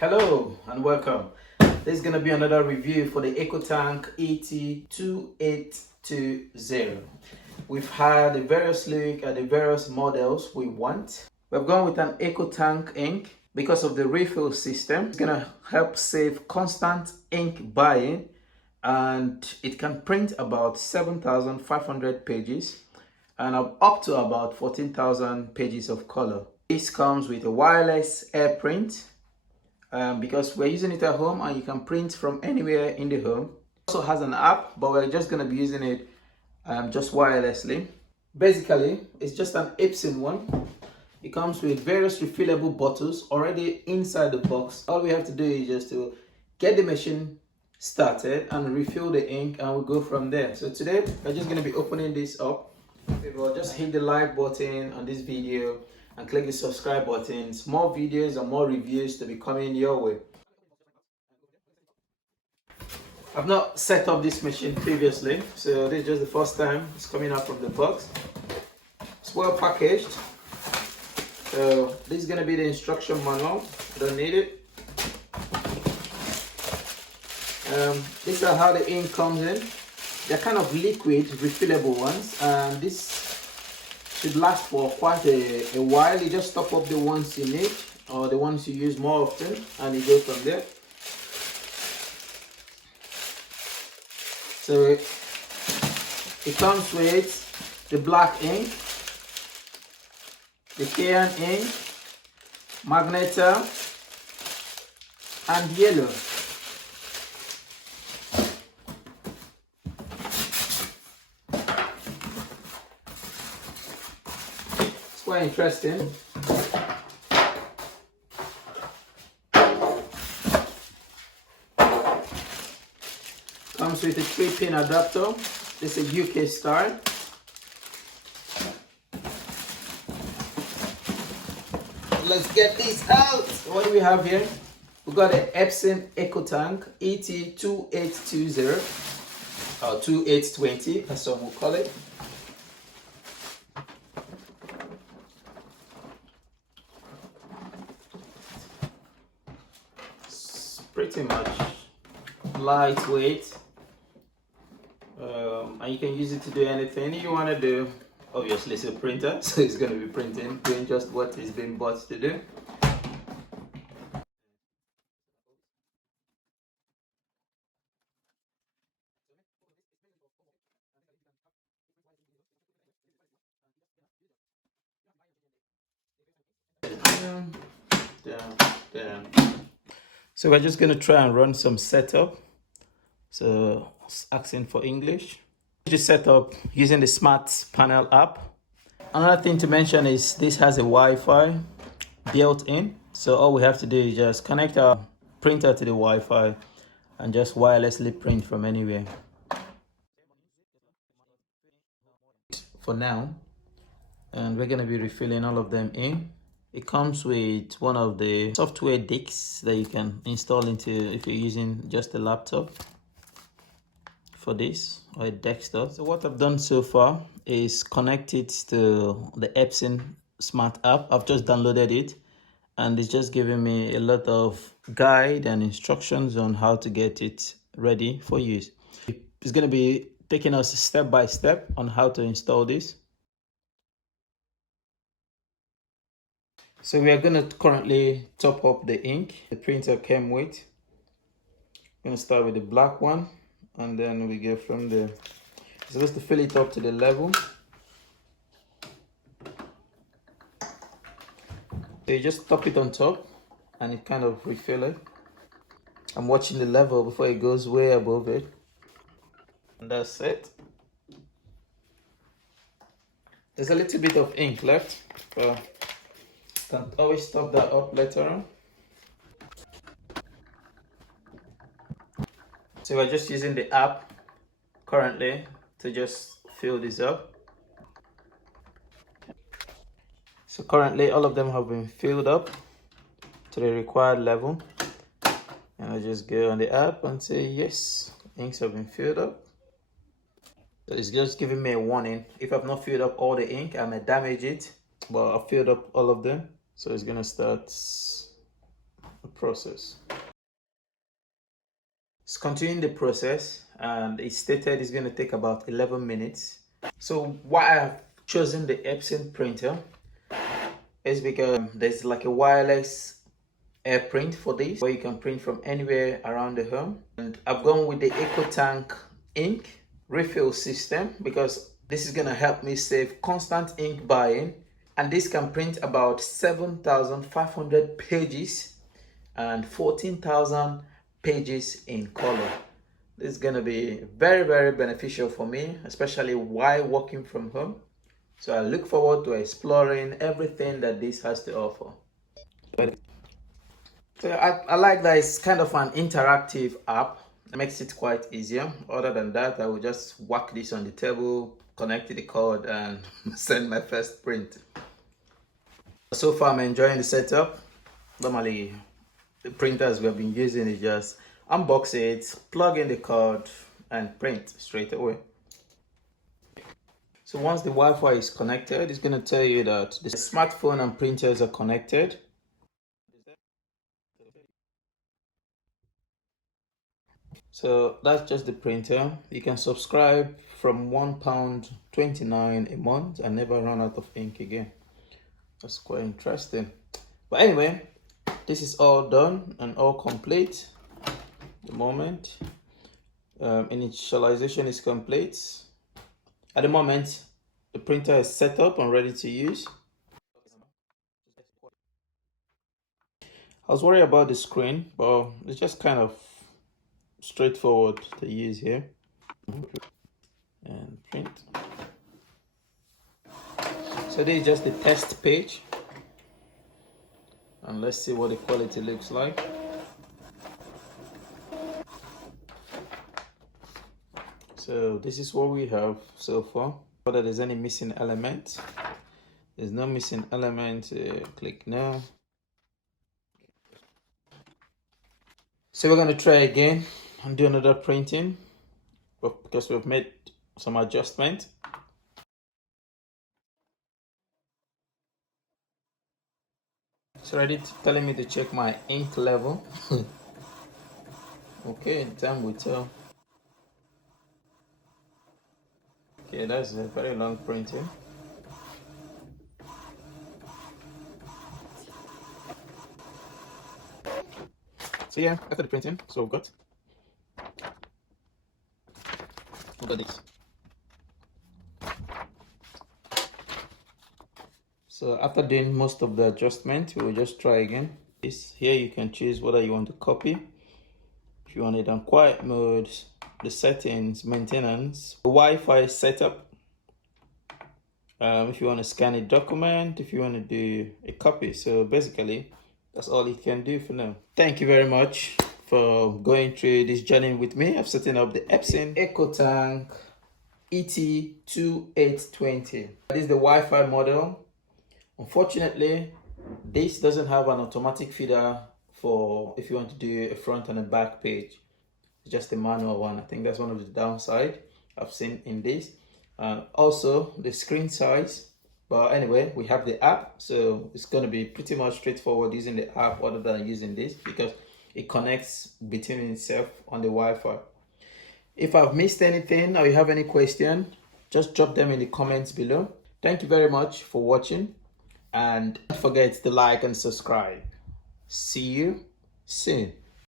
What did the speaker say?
Hello and welcome. This is going to be another review for the Ecotank ET-2820. We've had a various look at the various models we want. We've gone with an Ecotank ink because of the refill system. It's going to help save constant ink buying, and it can print about 7,500 pages and up to about 14,000 pages of color. This comes with a wireless air print. Because we're using it at home and you can print from anywhere in the home. It also has an app, but we're just going to be using it just wirelessly. Basically, it's just an Epson one. It comes with various refillable bottles already inside the box. All we have to do is just to get the machine started and refill the ink, and we'll go from there. So today, we're just going to be opening this up. We'll just hit the like button on this video and click the subscribe buttons. More videos and more reviews to be coming your way. I've not set up this machine previously, so this is just the first time it's coming out from the box. It's well packaged. So this is going to be the instruction manual. I don't need it. These are how the ink comes in. They're kind of liquid, refillable ones, and this should last for quite a while. You just top up the ones you need or the ones you use more often, and you go from there. So it comes with the black ink, the cyan ink, magnetar, and yellow. Quite interesting. Comes with a 3-pin adapter. This is a UK style. Let's get this out. What do we have here? We got the Epson Ecotank ET-2820 or 2820, as some will call it. Pretty much lightweight, and you can use it to do anything you want to do. Obviously it's a printer, so it's going to be printing, doing just what it's been bought to do. So we're just going to try and run some setup. So asking for English. Just set up using the Smart Panel app. Another thing to mention is this has a Wi-Fi built in. So all we have to do is just connect our printer to the Wi-Fi and just wirelessly print from anywhere. For now, and we're going to be refilling all of them in. It comes with one of the software disks that you can install into if you're using just a laptop for this, or a desktop. So what I've done so far is connect it to the Epson Smart app. I've just downloaded it, and it's just giving me a lot of guide and instructions on how to get it ready for use. It's going to be taking us step by step on how to install this. So we are going to currently top up the ink the printer came with. I'm going to start with the black one, and then we go from there. It's supposed to fill it up to the level. So you just top it on top and it kind of refill it. I'm watching the level before it goes way above it. And that's it. There's a little bit of ink left, but can always top that up later on. So we're just using the app currently to just fill this up. So currently all of them have been filled up to the required level. And I just go on the app and say yes, inks have been filled up. So it's just giving me a warning. If I've not filled up all the ink, I may damage it, but I've filled up all of them. So it's gonna start the process. It's continuing the process, and it stated it's going to take about 11 minutes. So why I've chosen the Epson printer is because there's like a wireless air print for this, where you can print from anywhere around the home. And I've gone with the Ecotank ink refill system because this is going to help me save constant ink buying, and this can print about 7,500 pages and 14,000 pages in color. This is going to be very, very beneficial for me, especially while working from home. So I look forward to exploring everything that this has to offer. So I like that it's kind of an interactive app. It makes it quite easier. Other than that, I will just whack this on the table, connect to the cord, and send my first print. So far, I'm enjoying the setup. Normally, the printers we have been using is just unbox it, plug in the cord, and print straight away. So once the Wi-Fi is connected, it's going to tell you that the smartphone and printers are connected. So that's just the printer. You can subscribe from £1.29 a month and never run out of ink again. That's quite interesting. But anyway, this is all done and all complete at the moment. Initialization is complete. At the moment, the printer is set up and ready to use. I was worried about the screen, but it's just kind of straightforward to use here. And print. So this is just the test page, and let's see what the quality looks like. So this is what we have so far. Whether there's any missing element. There's no missing element. Click now. So we're going to try again and do another printing, but because we've made some adjustment. It's already telling me to check my ink level. Okay, time will tell. Okay, that's a very long printing. So yeah, after the printing, so we've got this. So after doing most of the adjustment, we will just try again. Here you can choose whether you want to copy, if you want it on quiet mode, the settings, maintenance, the Wi-Fi setup, if you want to scan a document, if you want to do a copy. So basically, that's all it can do for now. Thank you very much for going through this journey with me of setting up the Epson Ecotank ET-2820. This is the Wi-Fi model. Unfortunately, this doesn't have an automatic feeder for if you want to do a front and a back page. It's just a manual one. I think that's one of the downside I've seen in this. Also, the screen size. But anyway, we have the app, so it's going to be pretty much straightforward using the app other than using this because it connects between itself on the Wi-Fi. If I've missed anything or you have any question, just drop them in the comments below. Thank you very much for watching, and don't forget to like and subscribe. See you soon.